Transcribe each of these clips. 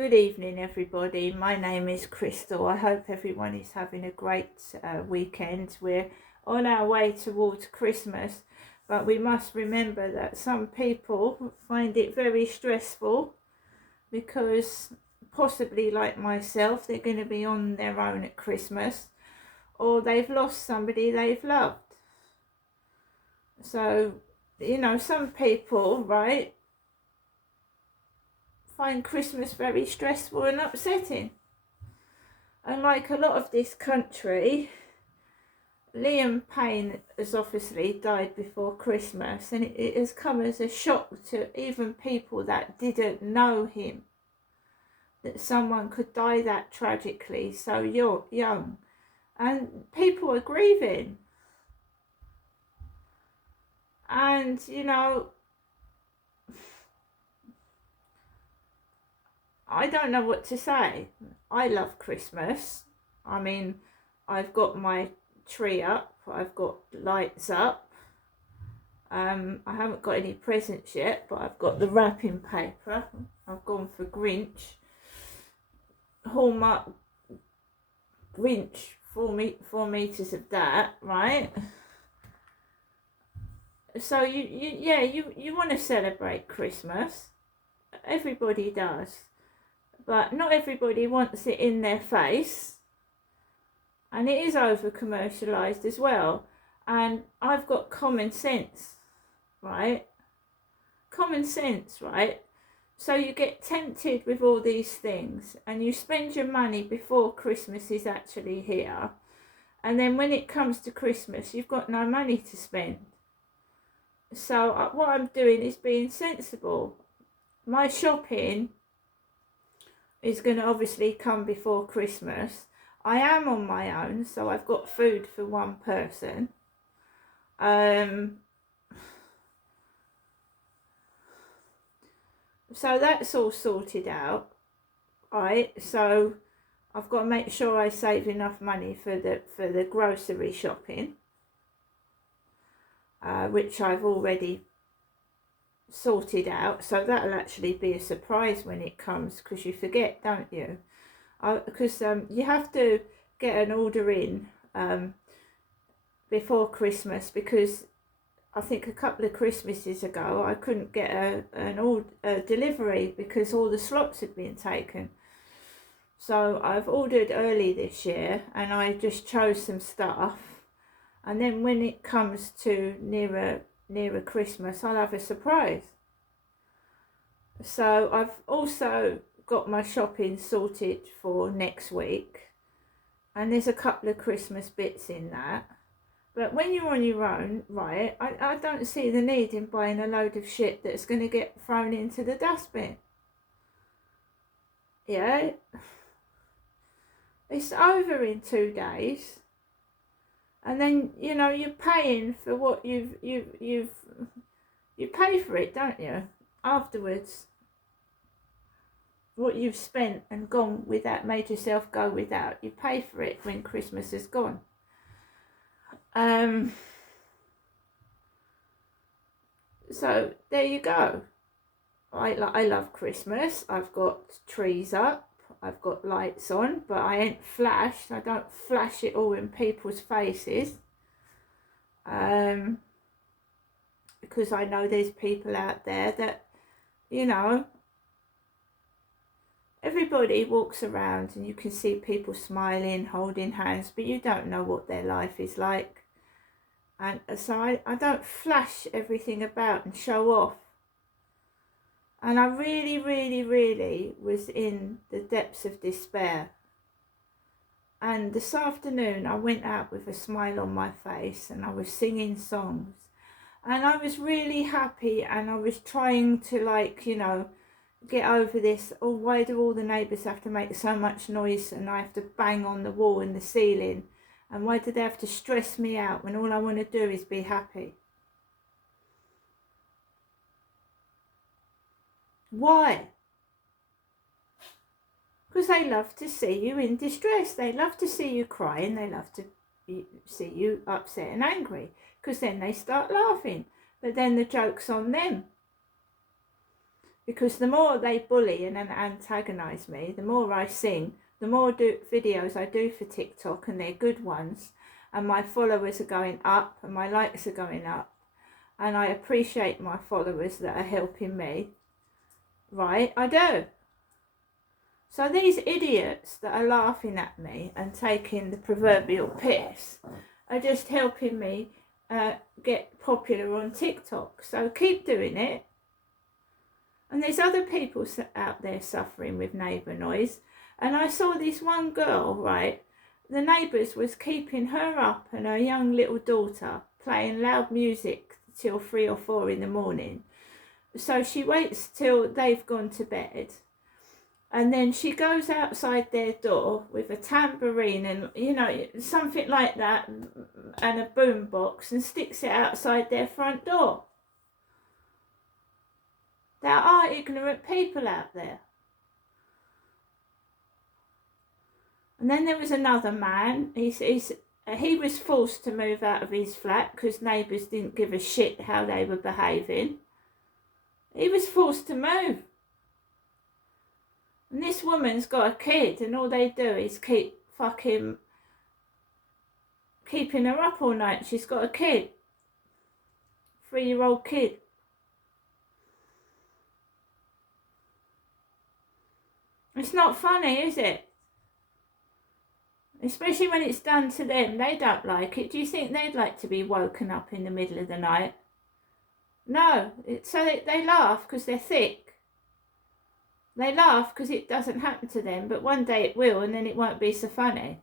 Good evening, everybody. My name is Crystal. I hope everyone is having a great weekend. We're on our way towards Christmas, but we must remember that some people find it very stressful because, possibly like myself, they're going to be on their own at Christmas, or they've lost somebody they've loved. So, some people, right, find Christmas very stressful and upsetting. And like a lot of this country, Liam Payne has obviously died before Christmas, and it has come as a shock to even people that didn't know him, that someone could die that tragically so young. And people are grieving. And, I don't know what to say. I love Christmas. I mean, I've got my tree up, I've got lights up. I haven't got any presents yet, but I've got the wrapping paper. I've gone for Grinch. Hallmark Grinch, 4 meters of that, right? So you want to celebrate Christmas. Everybody does. But not everybody wants it in their face, and it is over commercialized as well. And I've got common sense, right? Common sense, right? So you get tempted with all these things and you spend your money before Christmas is actually here, and then when it comes to Christmas you've got no money to spend. So what I'm doing is being sensible. My shopping is going to obviously come before Christmas. I am on my own, so I've got food for one person. So that's all sorted out, right? So I've got to make sure I save enough money for the grocery shopping, which I've already sorted out. So that'll actually be a surprise when it comes, because you forget, don't you? Because you have to get an order in before Christmas, because I think a couple of Christmases ago I couldn't get a delivery because all the slots had been taken. So I've ordered early this year and I just chose some stuff, and then when it comes to nearer Christmas I'll have a surprise. So I've also got my shopping sorted for next week, and there's a couple of Christmas bits in that. But when you're on your own, right, I don't see the need in buying a load of shit that's going to get thrown into the dustbin. Yeah, it's over in 2 days, and then you're paying for what you pay for it, don't you? Afterwards, what you've spent and gone without, made yourself go without, you pay for it when Christmas is gone. So there you go. I love Christmas. I've got trees up, I've got lights on, but I ain't flashed. I don't flash it all in people's faces, because I know there's people out there that, everybody walks around and you can see people smiling, holding hands, but you don't know what their life is like. And so I don't flash everything about and show off. And I really, really, really was in the depths of despair. And this afternoon I went out with a smile on my face and I was singing songs. And I was really happy, and I was trying to get over this. Oh, why do all the neighbours have to make so much noise and I have to bang on the wall and the ceiling? And why do they have to stress me out when all I want to do is be happy? Why? Because they love to see you in distress. They love to see you crying. They love to see you upset and angry, because then they start laughing. But then the joke's on them. because the more they bully and antagonise me, the more I sing, the more videos I do for TikTok, and they're good ones, and my followers are going up and my likes are going up, and I appreciate my followers that are helping me, right? I do. So these idiots that are laughing at me and taking the proverbial piss are just helping me get popular on TikTok. So keep doing it. And there's other people out there suffering with neighbour noise. And I saw this one girl, right, the neighbours was keeping her up and her young little daughter playing loud music till 3 or 4 in the morning. So she waits till they've gone to bed. And then she goes outside their door with a tambourine and, you know, something like that, and a boom box, and sticks it outside their front door. There are ignorant people out there. And then there was another man. He was forced to move out of his flat because neighbours didn't give a shit how they were behaving. He was forced to move. And this woman's got a kid, and all they do is keep keeping her up all night. She's got a kid. 3-year-old kid. It's not funny, is it? Especially when it's done to them. They don't like it. Do you think they'd like to be woken up in the middle of the night? No. So they laugh because they're thick. They laugh because it doesn't happen to them, but one day it will, and then it won't be so funny.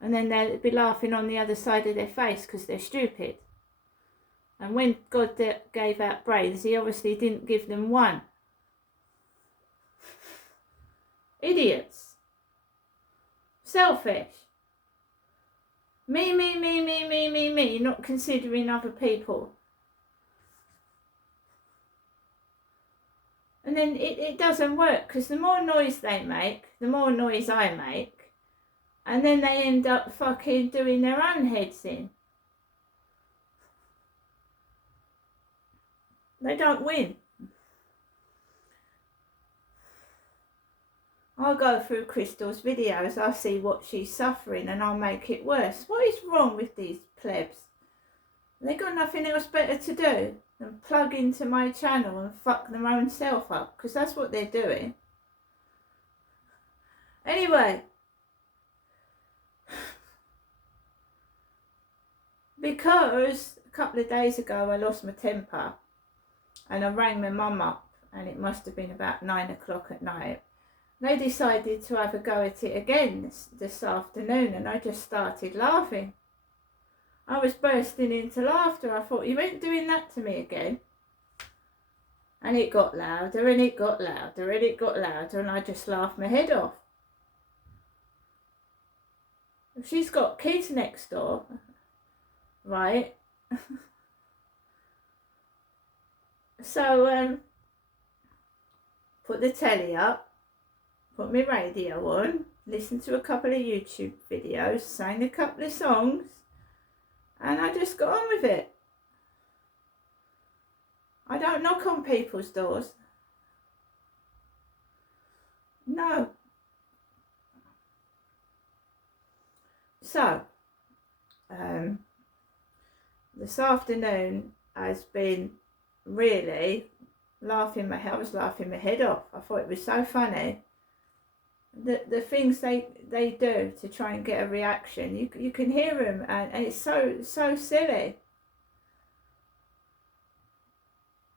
And then they'll be laughing on the other side of their face because they're stupid. And when God gave out brains, he obviously didn't give them one. Idiots. Selfish. Me, not considering other people. And then it doesn't work, because the more noise they make, the more noise I make. And then they end up fucking doing their own heads in. They don't win. I'll go through Crystal's videos, I'll see what she's suffering, and I'll make it worse. What is wrong with these plebs? They got nothing else better to do than plug into my channel and fuck their own self up, because that's what they're doing. Anyway, because a couple of days ago I lost my temper and I rang my mum up, and it must have been about 9 o'clock at night. They decided to have a go at it again this afternoon, and I just started laughing. I was bursting into laughter. I thought, you ain't doing that to me again. And it got louder, and it got louder, and it got louder, and I just laughed my head off. She's got kids next door, right? So, put the telly up, put my radio on, listen to a couple of YouTube videos, sang a couple of songs, and I just got on with it. I don't knock on people's doors. No. So, this afternoon has been really I was laughing my head off. I thought it was so funny. The things they do to try and get a reaction, you can hear them, and it's so silly.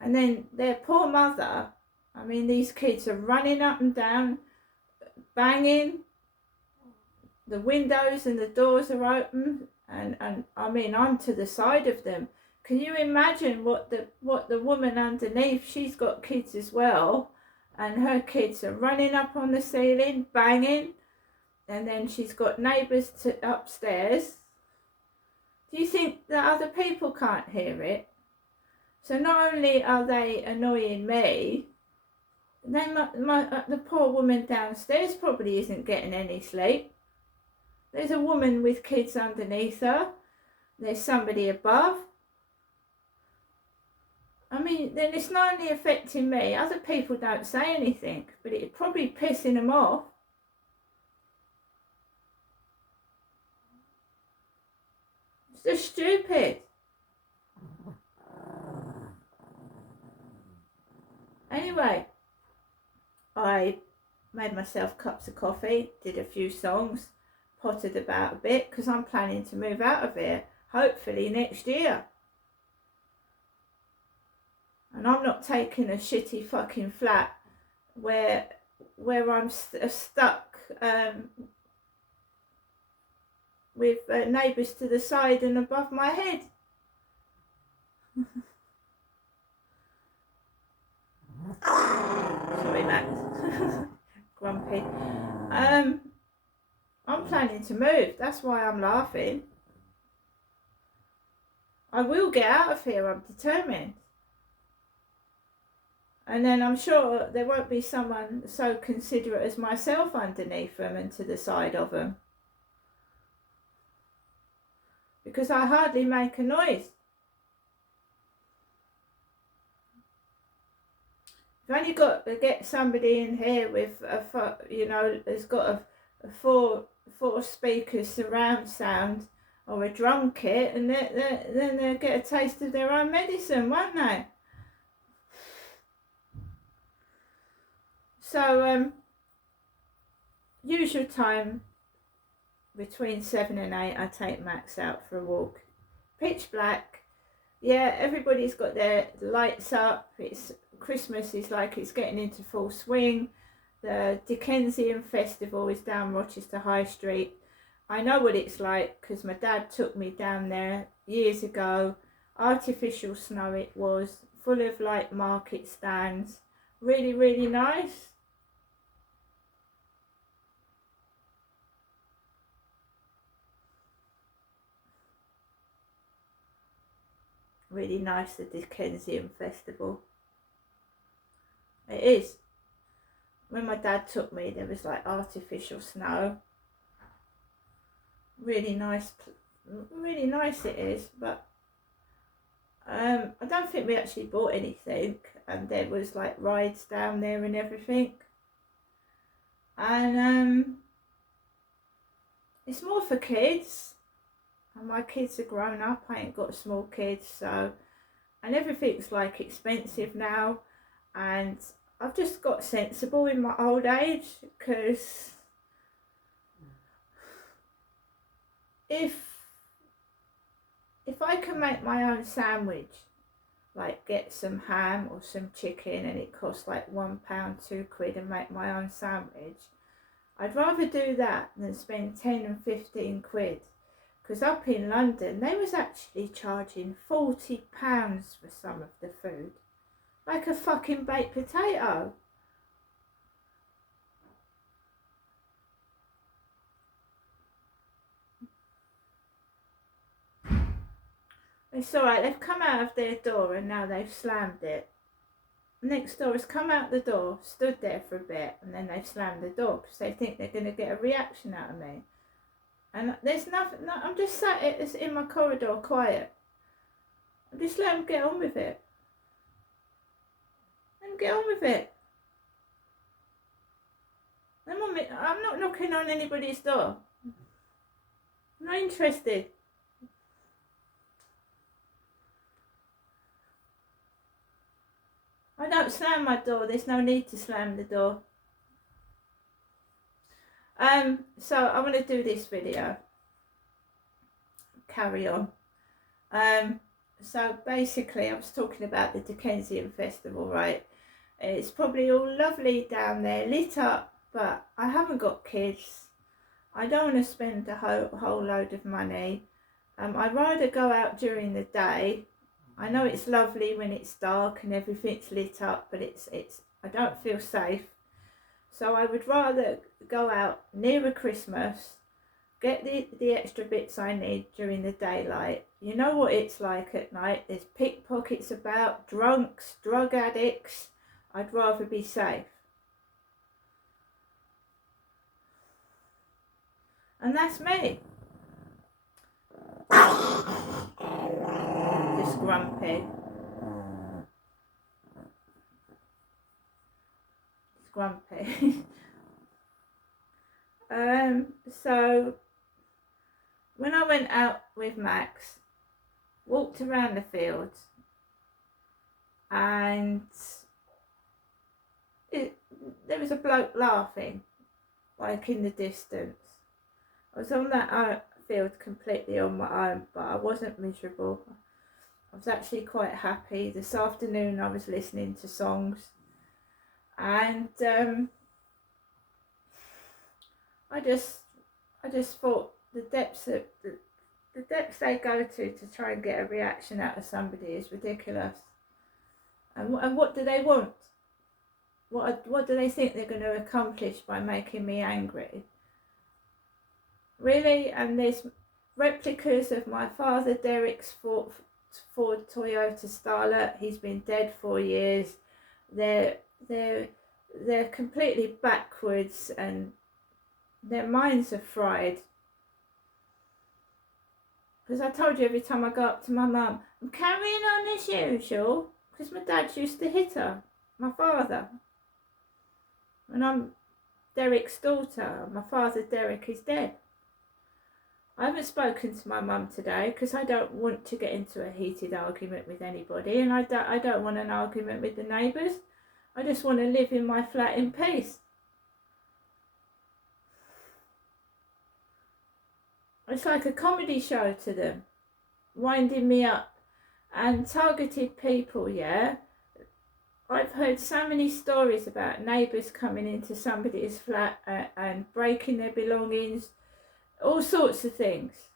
And then their poor mother, I mean, these kids are running up and down, banging, the windows and the doors are open, and I mean, I'm to the side of them. Can you imagine what the woman underneath, she's got kids as well, and her kids are running up on the ceiling, banging, and then she's got neighbours upstairs. Do you think that other people can't hear it? So not only are they annoying me, then the poor woman downstairs probably isn't getting any sleep. There's a woman with kids underneath her. There's somebody above. I mean, then it's not only affecting me, other people don't say anything, but it's probably pissing them off. It's just stupid. Anyway, I made myself cups of coffee, did a few songs, potted about a bit, because I'm planning to move out of here, hopefully next year. And I'm not taking a shitty fucking flat where I'm stuck with neighbours to the side and above my head. Sorry, Max. Grumpy. I'm planning to move. That's why I'm laughing. I will get out of here. I'm determined. And then I'm sure there won't be someone so considerate as myself underneath them and to the side of them. Because I hardly make a noise. You've only got to get somebody in here with a, you know, has got a four speakers surround sound or a drum kit, and then they'll get a taste of their own medicine, won't they? So, usual time between 7 and 8, I take Max out for a walk. Pitch black. Yeah, everybody's got their lights up. It's Christmas is like it's getting into full swing. The Dickensian Festival is down Rochester High Street. I know what it's like because my dad took me down there years ago. Artificial snow it was, full of like market stands. Really, really nice. Really nice, the Dickensian Festival. It is. When my dad took me, there was like artificial snow. Really nice it is, but I don't think we actually bought anything, and there was like rides down there and everything. And it's more for kids. And my kids are grown up. I ain't got small kids, so, and everything's like expensive now, and I've just got sensible in my old age, because if I can make my own sandwich, like get some ham or some chicken and it costs like £1, £2 and make my own sandwich, I'd rather do that than spend 10 and 15 quid. Because up in London, they was actually charging £40 for some of the food. Like a fucking baked potato. It's alright, they've come out of their door and now they've slammed it. Next door has come out the door, stood there for a bit, and then they've slammed the door because they think they're going to get a reaction out of me. And there's nothing, no, I'm just sat in my corridor quiet. I just let them get on with it. Let them get on with it. I'm not knocking on anybody's door. I'm not interested. I don't slam my door. There's no need to slam the door. So I'm going to do this video. Carry on. So basically I was talking about the Dickensian Festival, right? It's probably all lovely down there, lit up, but I haven't got kids. I don't want to spend a whole load of money. I'd rather go out during the day. I know it's lovely when it's dark and everything's lit up, but I don't feel safe. So I would rather go out nearer Christmas, get the extra bits I need during the daylight. You know what it's like at night. There's pickpockets about, drunks, drug addicts. I'd rather be safe. And that's me. Just grumpy. grumpy. So when I went out with Max, walked around the fields, and there was a bloke laughing, like in the distance. I was on that field completely on my own, but I wasn't miserable. I was actually quite happy. This afternoon I was listening to songs, and I just thought the depths they go to try and get a reaction out of somebody is ridiculous. And what do they want? What do they think they're going to accomplish by making me angry? Really? And there's replicas of my father Derek's Ford Toyota Starlet. He's been dead 4 years. They're completely backwards and their minds are fried. Because I told you every time I go up to my mum, I'm carrying on as usual. Because my dad used to hit her, my father. And I'm Derek's daughter. My father Derek is dead. I haven't spoken to my mum today because I don't want to get into a heated argument with anybody, and I don't want an argument with the neighbours. I just want to live in my flat in peace. It's like a comedy show to them, winding me up. And targeted people, yeah. I've heard so many stories about neighbours coming into somebody's flat and breaking their belongings, all sorts of things.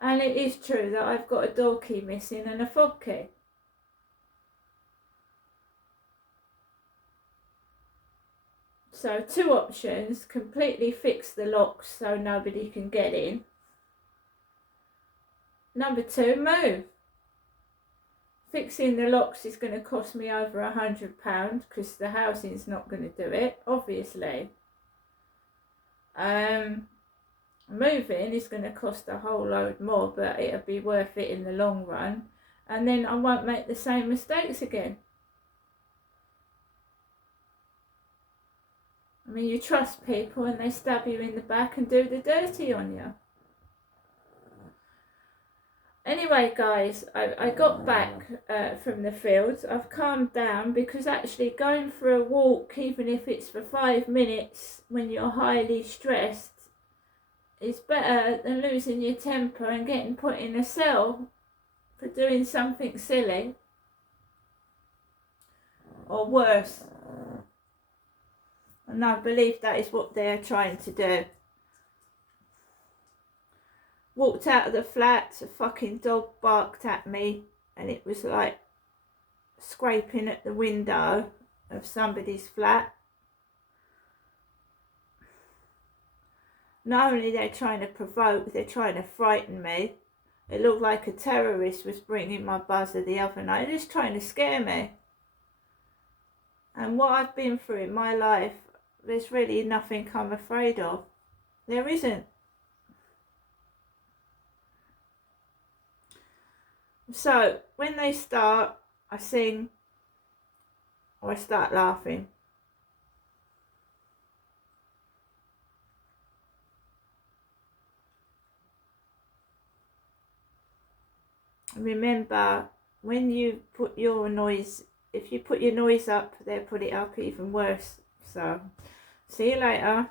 And it is true that I've got a door key missing and a fob key. So 2 options: completely fix the locks so nobody can get in. Number 2, move. Fixing the locks is going to cost me over £100 because the housing's not going to do it, obviously. Moving is going to cost a whole load more, but it'll be worth it in the long run. And then I won't make the same mistakes again. I mean, you trust people and they stab you in the back and do the dirty on you. Anyway, guys, I got back from the fields. I've calmed down because actually going for a walk, even if it's for 5 minutes when you're highly stressed, is better than losing your temper and getting put in a cell for doing something silly. Or worse. And I believe that is what they're trying to do. Walked out of the flat, a fucking dog barked at me, and it was like scraping at the window of somebody's flat. Not only they're trying to provoke, they're trying to frighten me. It looked like a terrorist was bringing my buzzer the other night, they're just trying to scare me. And what I've been through in my life, there's really nothing I'm afraid of. There isn't. So when they start, I sing or I start laughing. Remember, when you put your noise, if you put your noise up, they'll put it up even worse. So see you later.